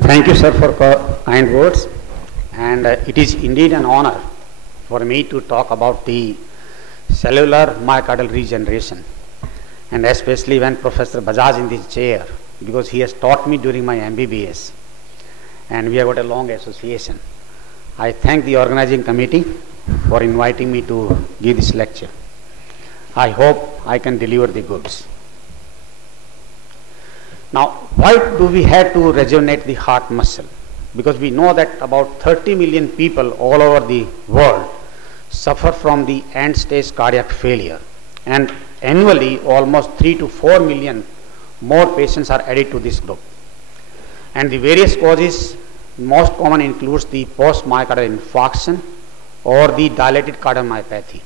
Thank you, sir, for kind words. And it is indeed an honor for me to talk about the cellular myocardial regeneration, and especially when Professor Bajaj in this chair, because he has taught me during my MBBS, and we have got a long association. I thank the organizing committee for inviting me to give this lecture. I hope I can deliver the goods. Now, why do we have to rejuvenate the heart muscle? Because we know that about 30 million people all over the world suffer from the end-stage cardiac failure, and annually almost 3 to 4 million more patients are added to this group. And the various causes, most common includes the post-myocardial infarction or the dilated cardiomyopathy,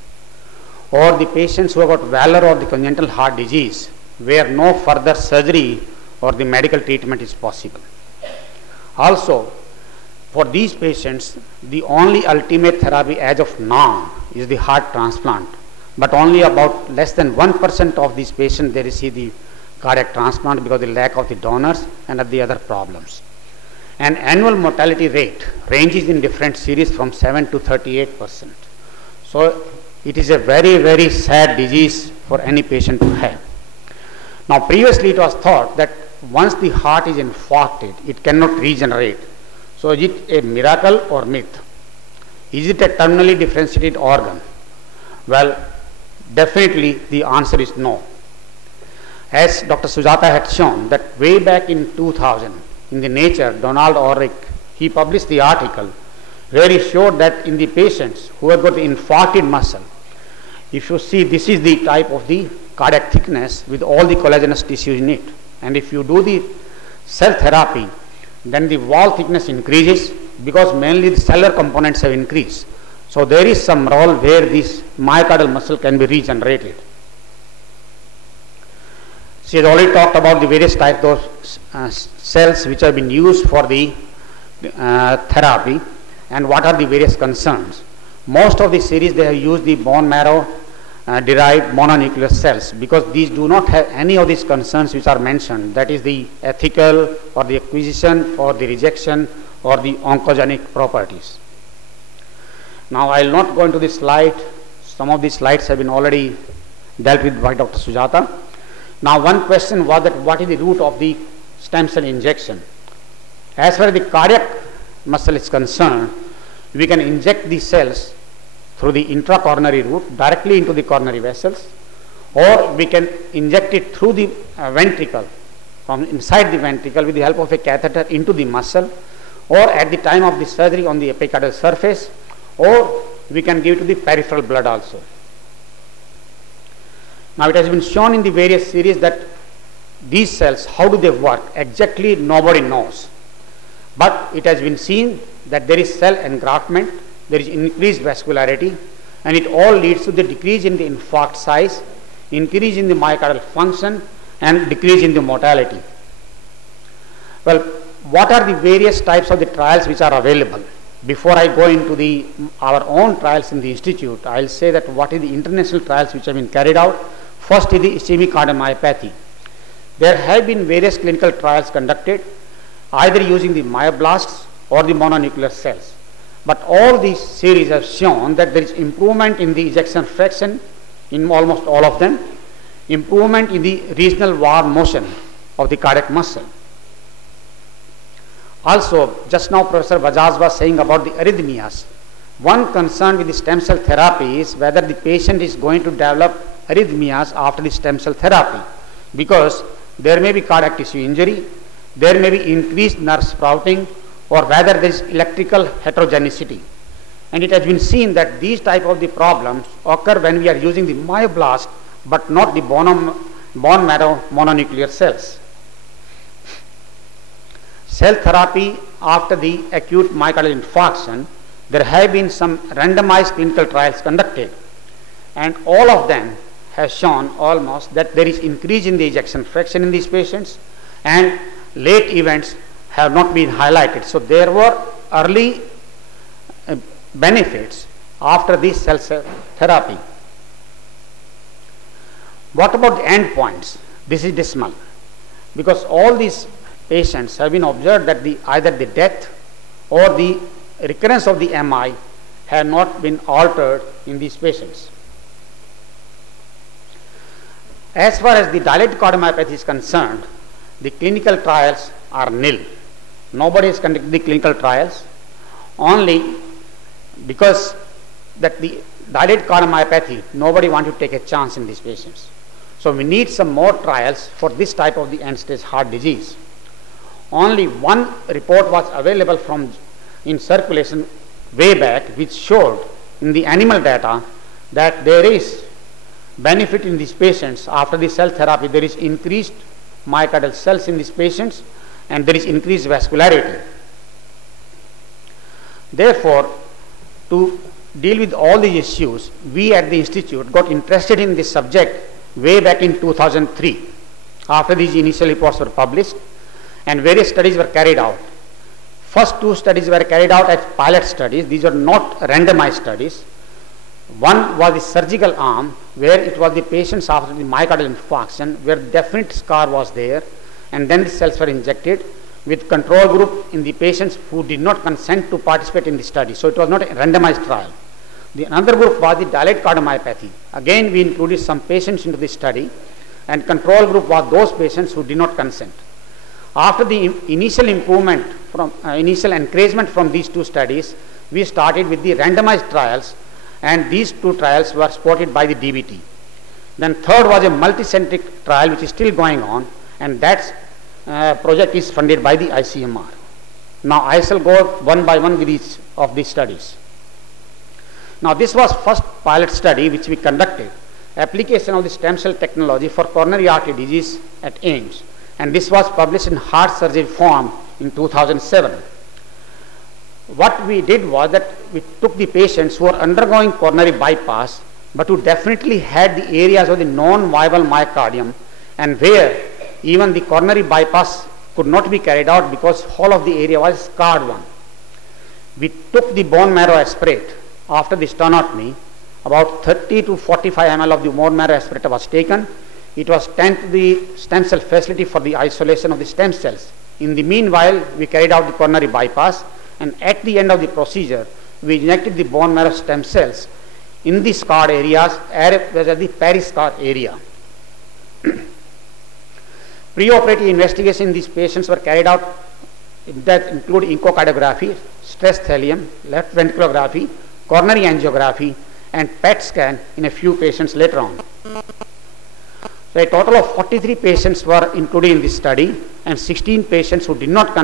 or the patients who have got valor or the congenital heart disease where no further surgery or the medical treatment is possible. Also, for these patients, the only ultimate therapy as of now is the heart transplant, but only about less than 1% of these patients they receive the cardiac transplant because of the lack of the donors and of the other problems. And annual mortality rate ranges in different series from 7 to 38%. So it is a very, very sad disease for any patient to have. Now, previously it was thought that once the heart is infarcted, it cannot regenerate. So is it a miracle or myth? Is it a terminally differentiated organ? Well, definitely the answer is no. As Dr. Sujata had shown that way back in 2000, in the Nature, Donald Ulrich, he published the article where he showed that in the patients who have got the infarcted muscle, if you see, this is the type of the cardiac thickness with all the collagenous tissue in it. And if you do the cell therapy, then the wall thickness increases because mainly the cellular components have increased. So there is some role where this myocardial muscle can be regenerated. She has already talked about the various types of cells which have been used for the therapy and what are the various concerns. Most of the series they have used the bone marrow derived mononuclear cells because these do not have any of these concerns which are mentioned, that is the ethical or the acquisition or the rejection or the oncogenic properties. Now I will not go into this slide. Some of these slides have been already dealt with by Dr. Sujata. Now one question was that what is the route of the stem cell injection? As far as the cardiac muscle is concerned, we can inject these cells through the intracoronary route directly into the coronary vessels, or we can inject it through the ventricle, from inside the ventricle with the help of a catheter into the muscle, or at the time of the surgery on the epicardial surface, or we can give it to the peripheral blood also. Now it has been shown in the various series that these cells, how do they work? Exactly nobody knows. But it has been seen that there is cell engraftment, there is increased vascularity, and it all leads to the decrease in the infarct size, increase in the myocardial function, and decrease in the mortality. Well, what are the various types of the trials which are available? Before I go into our own trials in the institute, I will say that what is the international trials which have been carried out. First is the ischemic cardiomyopathy. There have been various clinical trials conducted, either using the myoblasts or the mononuclear cells. But all these series have shown that there is improvement in the ejection fraction in almost all of them, improvement in the regional wall motion of the cardiac muscle. Also, just now Professor Bajaj was saying about the arrhythmias. One concern with the stem cell therapy is whether the patient is going to develop arrhythmias after the stem cell therapy, because there may be cardiac tissue injury, there may be increased nerve sprouting, or whether there is electrical heterogeneity. And it has been seen that these type of the problems occur when we are using the myoblast but not the bone marrow mononuclear cells. Cell therapy after the acute myocardial infarction, there have been some randomized clinical trials conducted, and all of them have shown almost that there is increase in the ejection fraction in these patients, and late events have not been highlighted. So there were early benefits after this cell therapy. What about the endpoints? This is dismal, because all these patients have been observed that either the death or the recurrence of the MI have not been altered in these patients. As far as the dilated cardiomyopathy is concerned, the clinical trials are nil. Nobody has conducted the clinical trials, only because that the dilated cardiomyopathy, nobody wanted to take a chance in these patients. So we need some more trials for this type of the end-stage heart disease. Only one report was available in circulation way back, which showed in the animal data that there is benefit in these patients after the cell therapy. There is increased myocardial cells in these patients and there is increased vascularity. Therefore, to deal with all these issues, we at the institute got interested in this subject way back in 2003 after these initial reports were published, and various studies were carried out. First two studies were carried out as pilot studies. These were not randomized studies. One was the surgical arm, where it was the patients after the myocardial infarction where definite scar was there, and then the cells were injected, with control group in the patients who did not consent to participate in the study. So it was not a randomized trial. The another group was the dilated cardiomyopathy. Again, we included some patients into this study, and control group was those patients who did not consent. After the initial improvement from initial encouragement from these two studies, we started with the randomized trials, and these two trials were supported by the DBT. Then third was a multicentric trial which is still going on, and that project is funded by the ICMR. Now I shall go one by one with each of these studies. Now this was first pilot study which we conducted, application of the stem cell technology for coronary artery disease at AIIMS, and this was published in Heart Surgery Forum in 2007. What we did was that we took the patients who were undergoing coronary bypass but who definitely had the areas of the non-viable myocardium, and where even the coronary bypass could not be carried out because whole of the area was scarred one. We took the bone marrow aspirate after the sternotomy. About 30 to 45 ml of the bone marrow aspirate was taken. It was sent to the stem cell facility for the isolation of the stem cells. In the meanwhile, we carried out the coronary bypass, and at the end of the procedure, we injected the bone marrow stem cells in the scarred areas as well as the periscarred area. Preoperative investigation in these patients were carried out that include echocardiography, stress thallium, left ventriculography, coronary angiography, and PET scan in a few patients later on. So a total of 43 patients were included in this study, and 16 patients who did not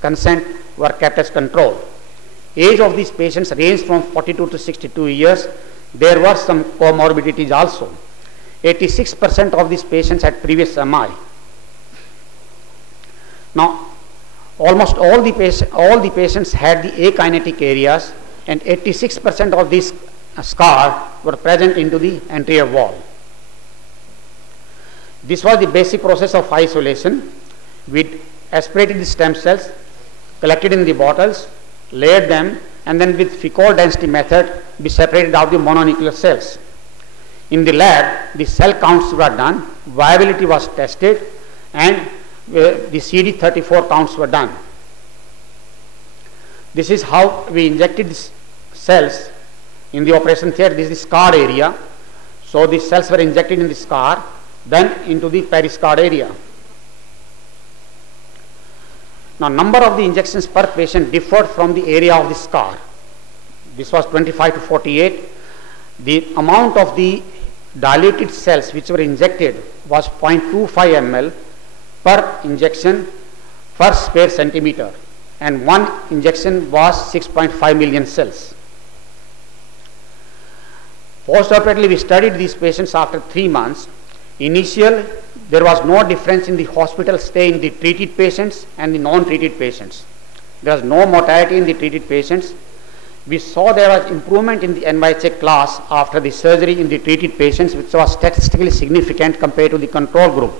consent were kept as control. Age of these patients ranged from 42 to 62 years. There were some comorbidities also. 86% of these patients had previous MI. Now, almost all the patients had the akinetic areas, and 86% of these scars were present into the anterior wall. This was the basic process of isolation. We aspirated the stem cells, collected in the bottles, layered them, and then with Ficol density method, we separated out the mononuclear cells. In the lab, the cell counts were done, viability was tested, and the CD34 counts were done. This is how we injected these cells in the operation theatre. This is the scarred area. So the cells were injected in the scar, then into the periscarred area. Now, number of the injections per patient differed from the area of the scar. This was 25 to 48. The amount of the dilated cells which were injected was 0.25 ml per injection per square centimeter, and one injection was 6.5 million cells. Postoperatively, we studied these patients after 3 months. Initially, there was no difference in the hospital stay in the treated patients and the non-treated patients. There was no mortality in the treated patients. We saw there was improvement in the NYHA class after the surgery in the treated patients, which was statistically significant compared to the control group.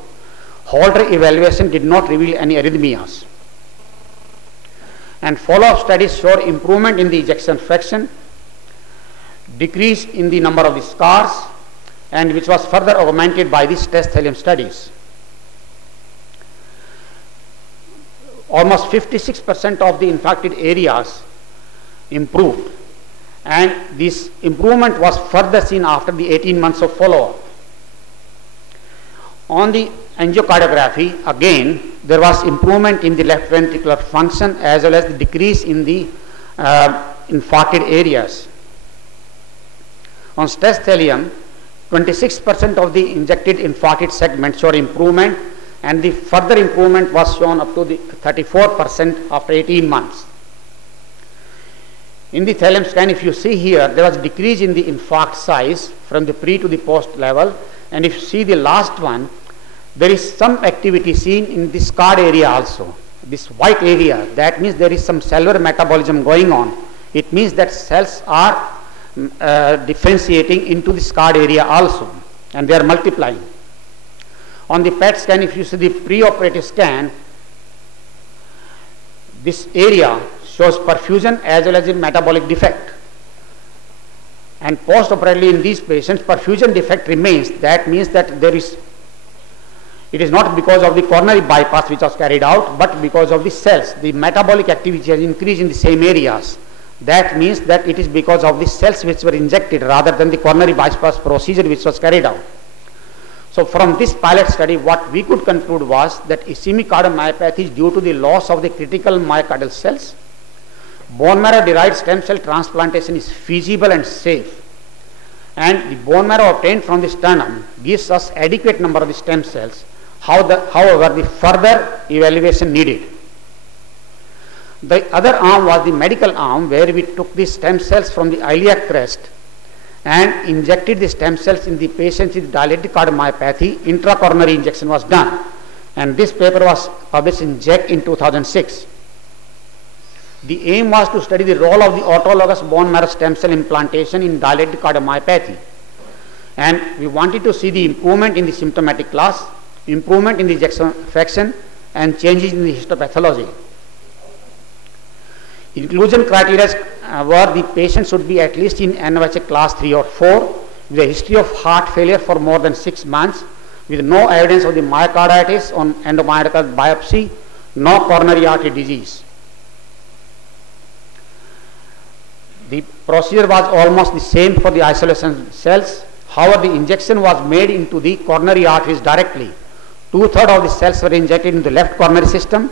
Holter evaluation did not reveal any arrhythmias. And follow-up studies showed improvement in the ejection fraction, decrease in the number of the scars, and which was further augmented by the stress thallium studies. almost 56% of the infected areas improved, and this improvement was further seen after the 18 months of follow-up. On the angiocardiography, again, there was improvement in the left ventricular function as well as the decrease in the infarcted areas. On stress thallium, 26% of the injected infarcted segments showed improvement, and the further improvement was shown up to the 34% after 18 months. In the thallium scan, if you see here, there was a decrease in the infarct size from the pre to the post level, and if you see the last one, there is some activity seen in the scarred area also. This white area, that means there is some cellular metabolism going on. It means that cells are differentiating into the scarred area also, and they are multiplying. On the PET scan, if you see the preoperative scan, this area shows perfusion as well as a metabolic defect. And post-operatively in these patients, perfusion defect remains. That means that it is not because of the coronary bypass which was carried out, but because of the cells. The metabolic activity has increased in the same areas. That means that it is because of the cells which were injected rather than the coronary bypass procedure which was carried out. So from this pilot study, what we could conclude was that ischemic cardiomyopathy is due to the loss of the critical myocardial cells. Bone marrow derived stem cell transplantation is feasible and safe, and the bone marrow obtained from the sternum gives us adequate number of the stem cells. However, the further evaluation needed. The other arm was the medical arm, where we took the stem cells from the iliac crest and injected the stem cells in the patients with dilated cardiomyopathy. Intracoronary injection was done, and this paper was published in JACC in 2006. The aim was to study the role of the autologous bone marrow stem cell implantation in dilated cardiomyopathy, and we wanted to see the improvement in the symptomatic class, improvement in the ejection fraction, and changes in the histopathology. Inclusion criteria were the patient should be at least in NYHA class 3 or 4 with a history of heart failure for more than 6 months, with no evidence of the myocarditis on endomyocardial biopsy, no coronary artery disease. The procedure was almost the same for the isolation cells. However, the injection was made into the coronary arteries directly. 2/3 of the cells were injected in the left coronary system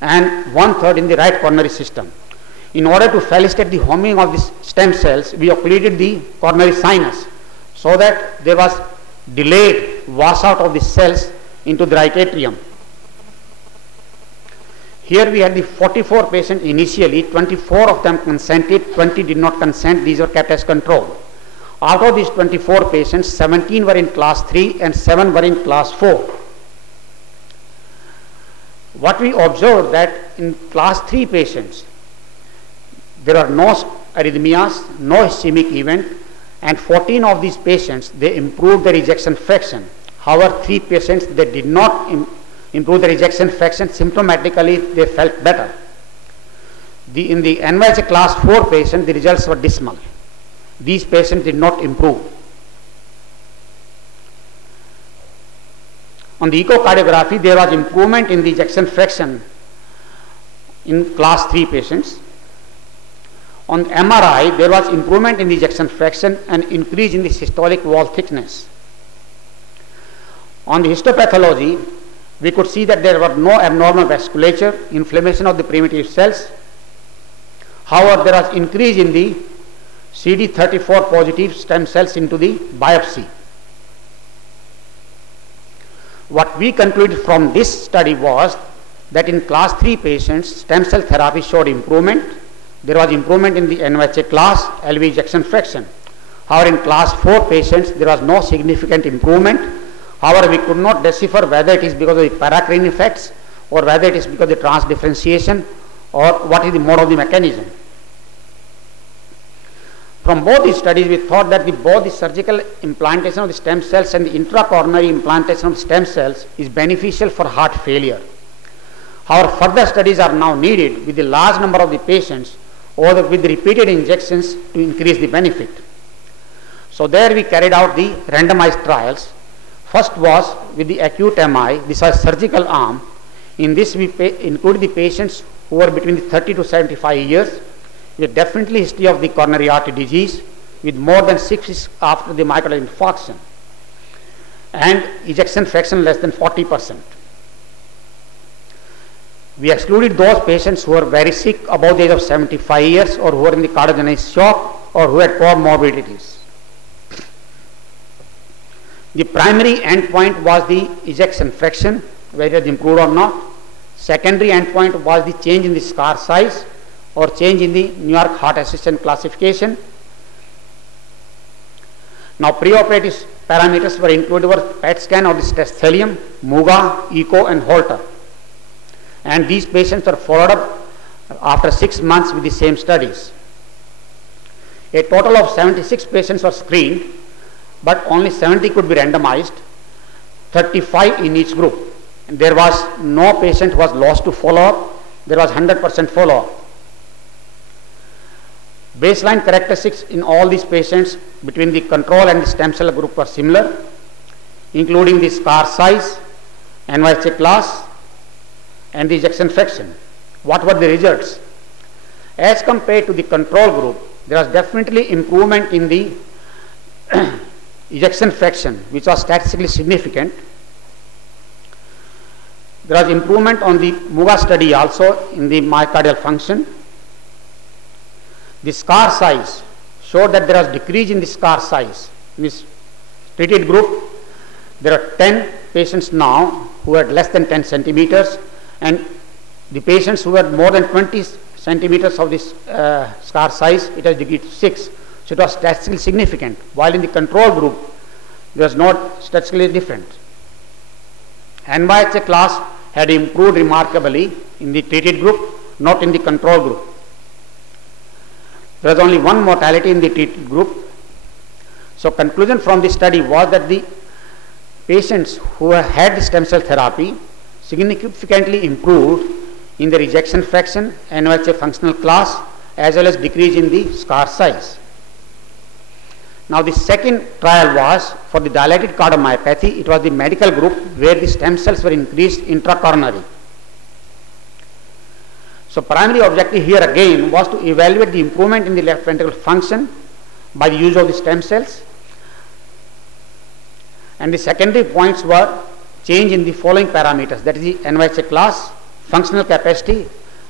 and 1/3 in the right coronary system. In order to felicitate the homing of the stem cells, we occluded the coronary sinus so that there was delayed washout of the cells into the right atrium. Here we had the 44 patients initially, 24 of them consented, 20 did not consent. These were kept as control. Out of these 24 patients, 17 were in class 3 and 7 were in class 4. What we observed that in class 3 patients, there are no arrhythmias, no ischemic event, and 14 of these patients, they improved their ejection fraction. However, 3 patients, they did not improve their ejection fraction. Symptomatically, they felt better. In the NYHA class 4 patient, the results were dismal. These patients did not improve. On the echocardiography, there was improvement in the ejection fraction in class 3 patients. On MRI, there was improvement in the ejection fraction and increase in the systolic wall thickness. On the histopathology, we could see that there were no abnormal vasculature, inflammation of the primitive cells. However, there was increase in the CD34 positive stem cells into the biopsy. What we concluded from this study was that in class 3 patients, stem cell therapy showed improvement. There was improvement in the NYHA class LV ejection fraction. However, in class 4 patients, there was no significant improvement. However, we could not decipher whether it is because of the paracrine effects or whether it is because of the transdifferentiation or what is the mode of the mechanism. From both these studies, we thought that both the surgical implantation of the stem cells and the intracoronary implantation of stem cells is beneficial for heart failure. However, further studies are now needed with the large number of the patients or with the repeated injections to increase the benefit. So there we carried out the randomized trials. First was with the acute MI, this was surgical arm. In this, we include the patients who were between 30 to 75 years with definitely history of the coronary artery disease with more than 6 weeks after the myocardial infarction and ejection fraction less than 40%. We excluded those patients who were very sick above the age of 75 years or who were in the cardiogenic shock or who had comorbidities. The primary endpoint was the ejection fraction, whether it improved or not. Secondary endpoint was the change in the scar size or change in the New York Heart Association classification. Now, preoperative parameters were included were PET scan of the stress thallium, MUGA, echo and Holter. And these patients were followed up after 6 months with the same studies. A total of 76 patients were screened, but only 70 could be randomized, 35 in each group. And there was no patient who was lost to follow-up. There was 100% follow-up. Baseline characteristics in all these patients between the control and the stem cell group were similar, including the scar size, NYHA class, and the ejection fraction. What were the results? As compared to the control group, there was definitely improvement in the ejection fraction, which was statistically significant. There was improvement on the MUGA study also in the myocardial function. The scar size showed that there was decrease in the scar size. In this treated group, there are 10 patients now who had less than 10 centimeters, and the patients who had more than 20 centimeters of this scar size, it has decreased to 6. So it was statistically significant, while in the control group, there was not statistically different. NYHA class had improved remarkably in the treated group, not in the control group. There was only one mortality in the treated group. So conclusion from this study was that the patients who had the stem cell therapy significantly improved in their ejection fraction, NYHA functional class, as well as decrease in the scar size. Now the second trial was for the dilated cardiomyopathy. It was the medical group where the stem cells were increased intracoronary. So primary objective here again was to evaluate the improvement in the left ventricle function by the use of the stem cells. And the secondary points were change in the following parameters, that is the NYHA class, functional capacity,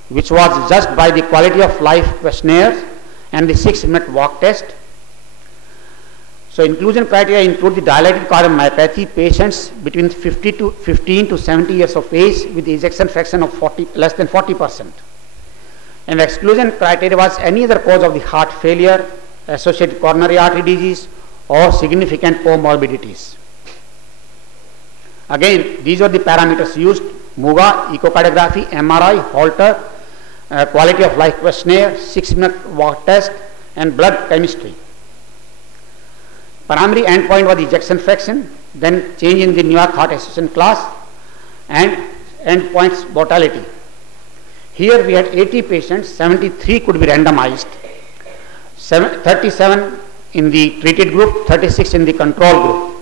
which was judged by the quality of life questionnaire and the 6-minute walk test. So inclusion criteria include the dilated cardiomyopathy patients between 15 to 70 years of age with the ejection fraction of less than 40%. And exclusion criteria was any other cause of the heart failure, associated coronary artery disease or significant comorbidities. Again, these are the parameters used: MUGA, echocardiography, MRI, Holter, quality of life questionnaire, 6-minute walk test and blood chemistry. Primary endpoint was ejection fraction, then change in the New York Heart Association class, and endpoints mortality. Here we had 80 patients, 73 could be randomized, 37 in the treated group, 36 in the control group,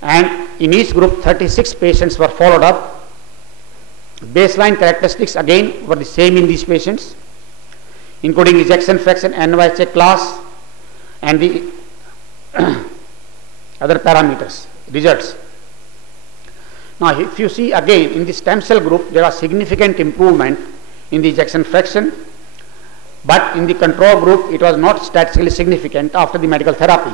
and in each group 36 patients were followed up. Baseline characteristics again were the same in these patients, including ejection fraction, NYHA class, and the other parameters, results. Now, if you see again in the stem cell group, there was significant improvement in the ejection fraction, but in the control group, it was not statistically significant after the medical therapy.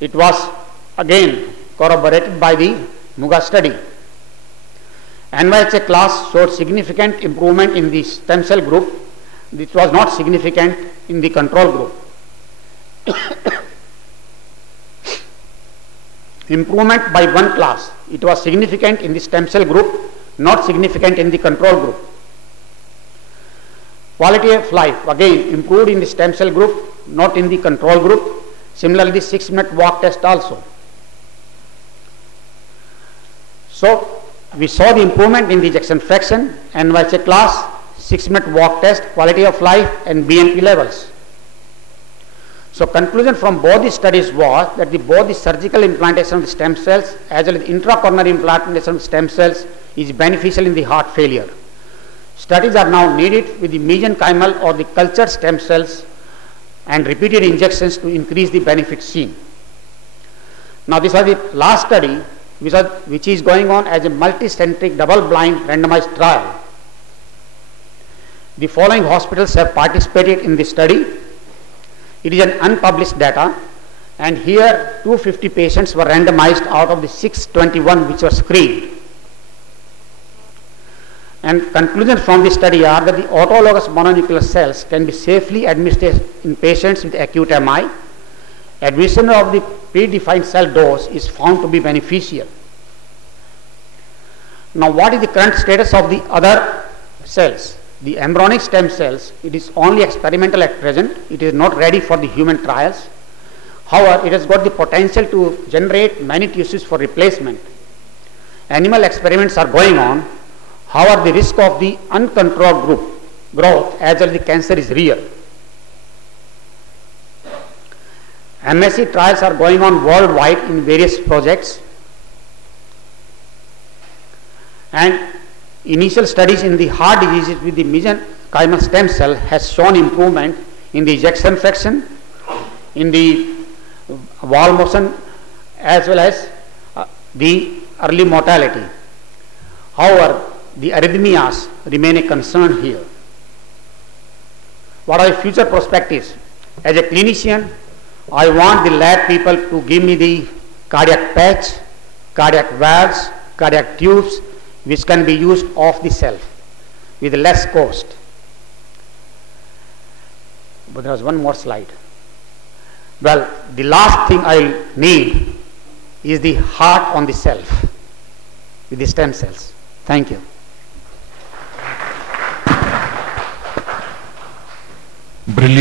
It was again corroborated by the MUGA study. NYHA class showed significant improvement in the stem cell group. It was not significant in the control group. Improvement by one class. It was significant in the stem cell group, not significant in the control group. Quality of life again improved in the stem cell group, not in the control group. Similarly, the 6-minute walk test also. So we saw the improvement in the ejection fraction, NYHA class, 6-minute walk test, quality of life and BNP levels. So conclusion from both the studies was that both the surgical implantation of the stem cells as well as intracoronary implantation of stem cells is beneficial in the heart failure. Studies are now needed with the mesenchymal or the cultured stem cells and repeated injections to increase the benefit seen. Now this was the last study which is going on as a multicentric double-blind randomized trial. The following hospitals have participated in this study. It is an unpublished data, and here 250 patients were randomized out of the 621 which were screened. And conclusions from this study are that the autologous mononuclear cells can be safely administered in patients with acute MI. Admission of the predefined cell dose is found to be beneficial. Now, what is the current status of the other cells? The embryonic stem cells, it is only experimental at present. It is not ready for the human trials. However, it has got the potential to generate many tissues for replacement. Animal experiments are going on. However, the risk of the uncontrolled growth as well as the cancer is real. MSc trials are going on worldwide in various projects, and initial studies in the heart diseases with the mesenchymal stem cell has shown improvement in the ejection fraction, in the wall motion, as well as the early mortality. However, the arrhythmias remain a concern here. What are the future perspectives? As a clinician, I want the lab people to give me the cardiac patch, cardiac valves, cardiac tubes, which can be used off the shelf with less cost. But there was one more slide. Well, the last thing I need is the heart on the shelf with the stem cells. Thank you. Brilliant.